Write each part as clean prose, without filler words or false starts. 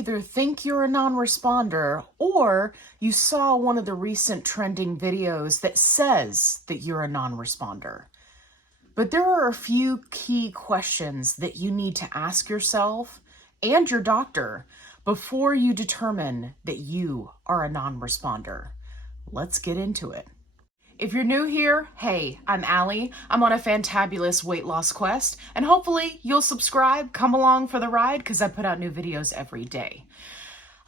either think you're a non-responder or you saw one of the recent trending videos that says that you're a non-responder. But there are a few key questions that you need to ask yourself and your doctor before you determine that you are a non-responder. Let's get into it. If you're new here, hey, I'm Allie. I'm on a fantabulous weight loss quest, and hopefully you'll subscribe, come along for the ride, because I put out new videos every day.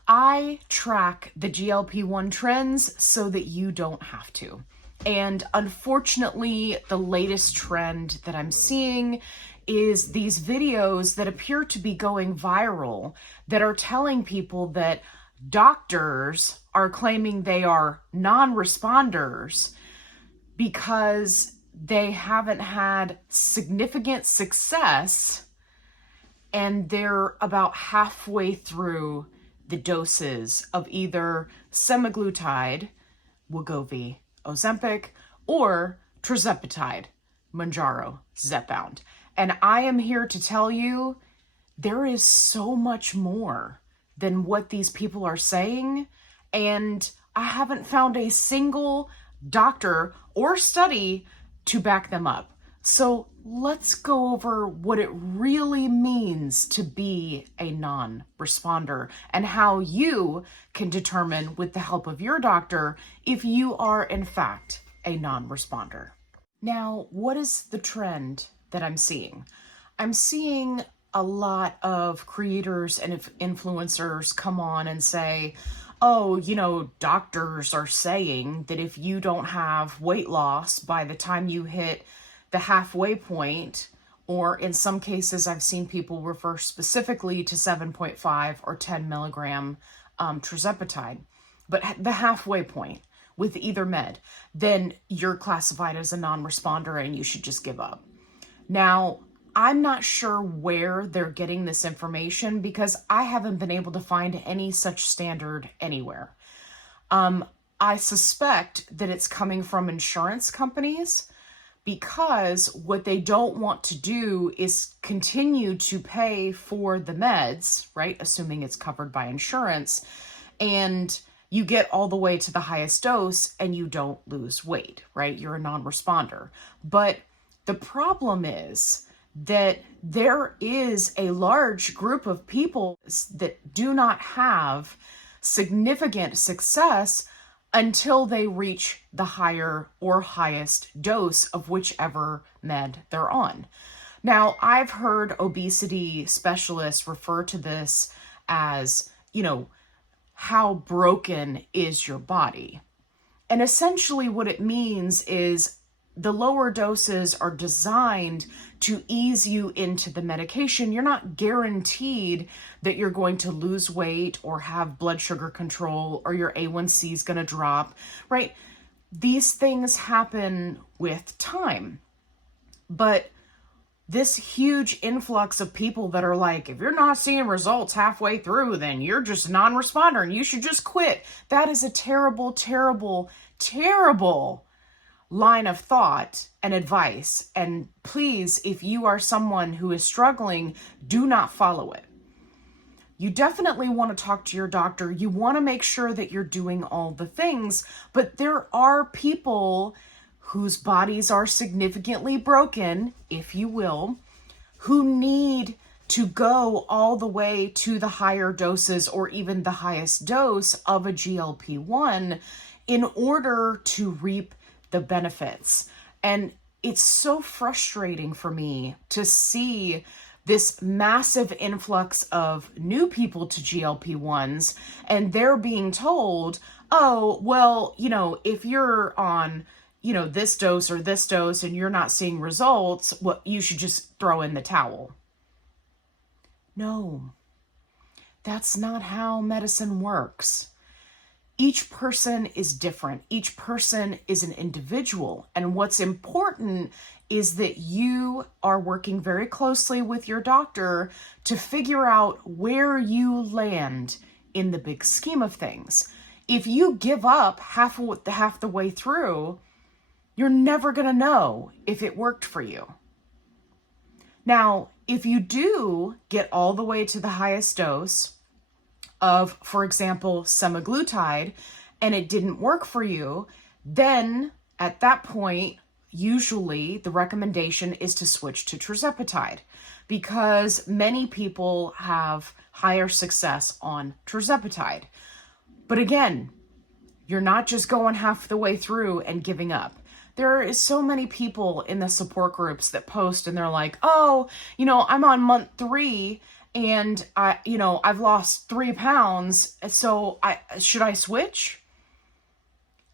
I track the GLP-1 trends so that you don't have to. And unfortunately, the latest trend that I'm seeing is these videos that appear to be going viral that are telling people that doctors are claiming they are non-responders because they haven't had significant success and they're about halfway through the doses of either semaglutide, Wegovy, Ozempic, or tirzepatide, Mounjaro, Zepbound. And I am here to tell you there is so much more than what these people are saying, and I haven't found a single doctor or study to back them up. So let's go over what it really means to be a non-responder and how you can determine with the help of your doctor if you are in fact a non-responder. Now, what is the trend that I'm seeing? I'm seeing a lot of creators and influencers come on and say, oh, doctors are saying that if you don't have weight loss by the time you hit the halfway point, or in some cases, I've seen people refer specifically to 7.5 or 10 milligram tirzepatide, but the halfway point with either med, then you're classified as a non-responder and you should just give up. Now, I'm not sure where they're getting this information because I haven't been able to find any such standard anywhere. I suspect that it's coming from insurance companies because what they don't want to do is continue to pay for the meds, right? Assuming it's covered by insurance, and you get all the way to the highest dose and you don't lose weight, right? You're a non-responder. But the problem is that there is a large group of people that do not have significant success until they reach the higher or highest dose of whichever med they're on. Now, I've heard obesity specialists refer to this as, how broken is your body? And essentially what it means is the lower doses are designed to ease you into the medication. You're not guaranteed that you're going to lose weight or have blood sugar control or your A1C is going to drop, right? These things happen with time. But this huge influx of people that are like, if you're not seeing results halfway through, then you're just a non-responder and you should just quit. That is a terrible, terrible, terrible line of thought and advice. And please, if you are someone who is struggling, do not follow it. You definitely want to talk to your doctor. You want to make sure that you're doing all the things, but there are people whose bodies are significantly broken, if you will, who need to go all the way to the higher doses or even the highest dose of a GLP-1 in order to reap the benefits. And it's so frustrating for me to see this massive influx of new people to GLP-1s and they're being told, oh, well, if you're on, this dose or this dose and you're not seeing results, well, you should just throw in the towel. No, that's not how medicine works. Each person is different. Each person is an individual. And what's important is that you are working very closely with your doctor to figure out where you land in the big scheme of things. If you give up half the way through, you're never going to know if it worked for you. Now, if you do get all the way to the highest dose, of, for example, semaglutide, and it didn't work for you, then at that point, usually the recommendation is to switch to tirzepatide, because many people have higher success on tirzepatide. But again, you're not just going half the way through and giving up. There is so many people in the support groups that post and they're like, oh, I'm on month 3 and I've lost 3 pounds. So should I switch?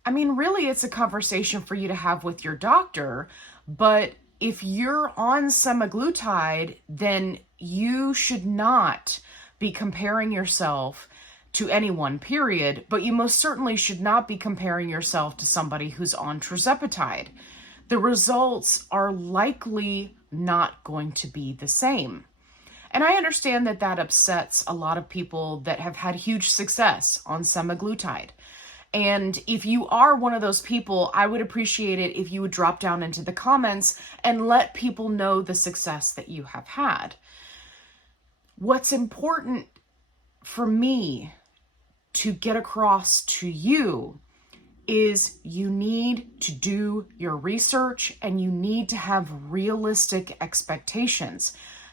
I mean, really, it's a conversation for you to have with your doctor. But if you're on semaglutide, then you should not be comparing yourself to anyone, period. But you most certainly should not be comparing yourself to somebody who's on tirzepatide. The results are likely not going to be the same. And I understand that that upsets a lot of people that have had huge success on semaglutide. And if you are one of those people, I would appreciate it if you would drop down into the comments and let people know the success that you have had. What's important for me to get across to you is you need to do your research and you need to have realistic expectations.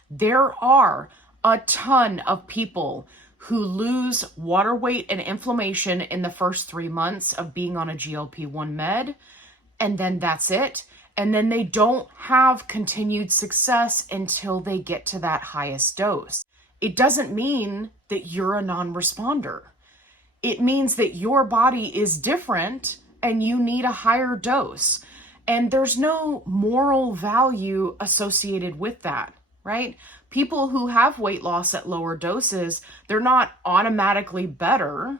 There are a ton of people who lose water weight and inflammation in the first 3 months of being on a GLP-1 med, and then that's it. And then they don't have continued success until they get to that highest dose. It doesn't mean that you're a non-responder. It means that your body is different and you need a higher dose. And there's no moral value associated with that, right? People who have weight loss at lower doses, they're not automatically better.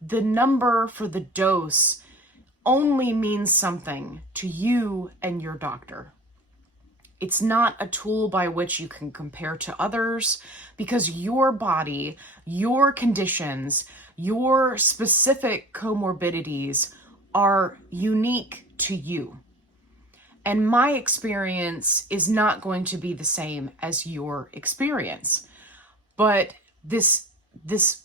The number for the dose only means something to you and your doctor. It's not a tool by which you can compare to others, because your body, your conditions, your specific comorbidities are unique to you. And my experience is not going to be the same as your experience. But this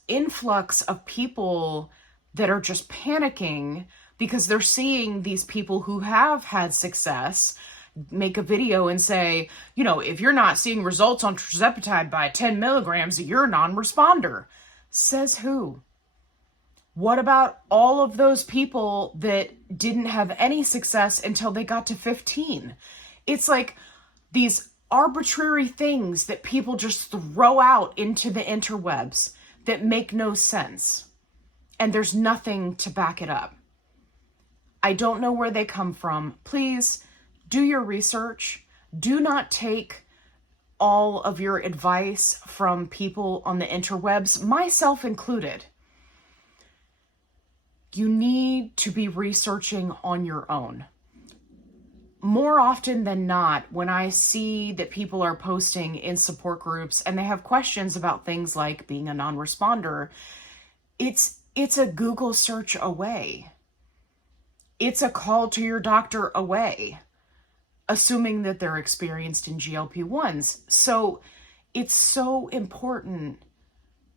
influx of people that are just panicking because they're seeing these people who have had success make a video and say, if you're not seeing results on tirzepatide by 10 milligrams, you're a non-responder. Says who? What about all of those people that didn't have any success until they got to 15? It's like these arbitrary things that people just throw out into the interwebs that make no sense. And there's nothing to back it up. I don't know where they come from. Please do your research. Do not take all of your advice from people on the interwebs, myself included. You need to be researching on your own. More often than not, when I see that people are posting in support groups and they have questions about things like being a non-responder, it's a Google search away. It's a call to your doctor away, assuming that they're experienced in GLP-1s. So it's so important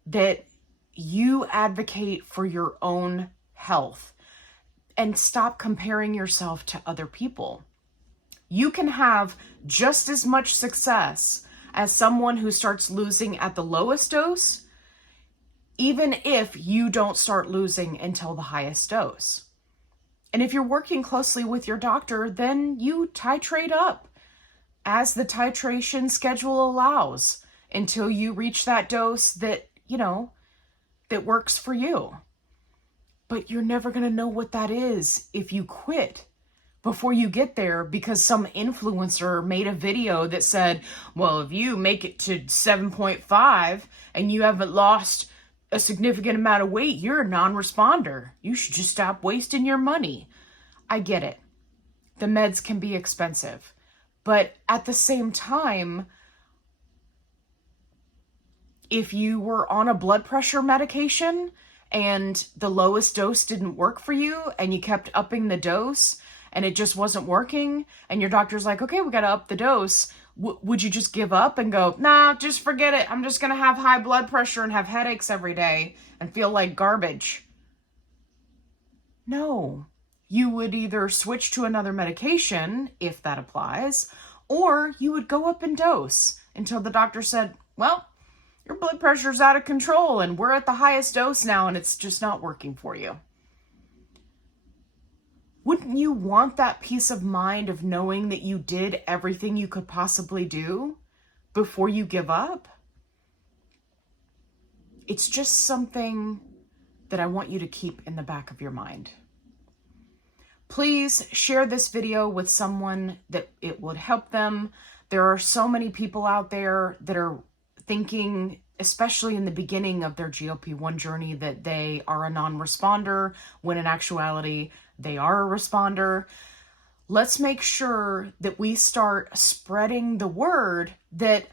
that you advocate for your own health and stop comparing yourself to other people. You can have just as much success as someone who starts losing at the lowest dose, even if you don't start losing until the highest dose. And if you're working closely with your doctor, then you titrate up as the titration schedule allows until you reach that dose that, that works for you. But you're never going to know what that is if you quit before you get there, because some influencer made a video that said, well, if you make it to 7.5 and you haven't lost a significant amount of weight, you're a non-responder. You should just stop wasting your money. I get it. The meds can be expensive. But at the same time, if you were on a blood pressure medication and the lowest dose didn't work for you and you kept upping the dose and it just wasn't working and your doctor's like, okay, we got to up the dose. Would you just give up and go, nah, just forget it. I'm just going to have high blood pressure and have headaches every day and feel like garbage? No. You would either switch to another medication, if that applies, or you would go up in dose until the doctor said, well, your blood pressure's out of control and we're at the highest dose now and it's just not working for you. Wouldn't you want that peace of mind of knowing that you did everything you could possibly do before you give up? It's just something that I want you to keep in the back of your mind. Please share this video with someone that it would help them. There are so many people out there that are thinking, especially in the beginning of their GLP-1 journey, that they are a non-responder, when in actuality, they are a responder. Let's make sure that we start spreading the word that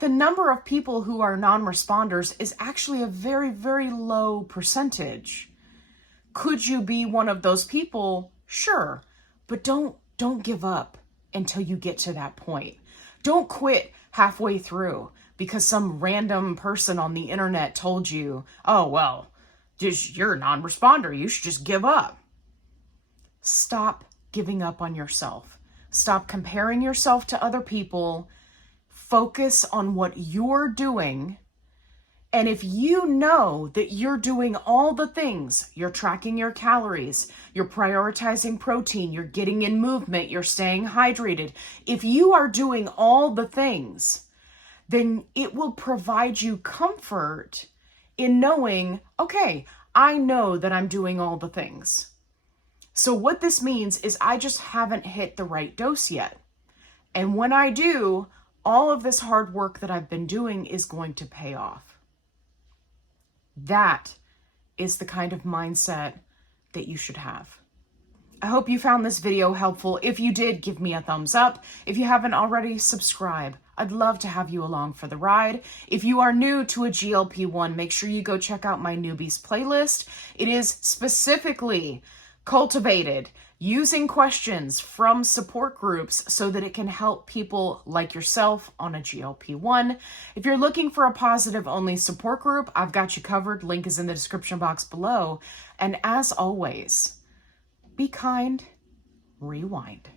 the number of people who are non-responders is actually a very, very low percentage. Could you be one of those people? Sure, but don't give up until you get to that point. Don't quit halfway through because some random person on the internet told you, oh, well, you're a non-responder, you should just give up. Stop giving up on yourself. Stop comparing yourself to other people. Focus on what you're doing. And if you know that you're doing all the things, you're tracking your calories, you're prioritizing protein, you're getting in movement, you're staying hydrated. If you are doing all the things, then it will provide you comfort in knowing, okay, I know that I'm doing all the things. So what this means is I just haven't hit the right dose yet. And when I do, all of this hard work that I've been doing is going to pay off. That is the kind of mindset that you should have. I hope you found this video helpful. If you did, give me a thumbs up. If you haven't already, subscribe. I'd love to have you along for the ride. If you are new to a GLP-1, make sure you go check out my newbies playlist. It is specifically cultivated using questions from support groups so that it can help people like yourself on a GLP-1. If you're looking for a positive-only support group, I've got you covered. Link is in the description box below. And as always, be kind, rewind.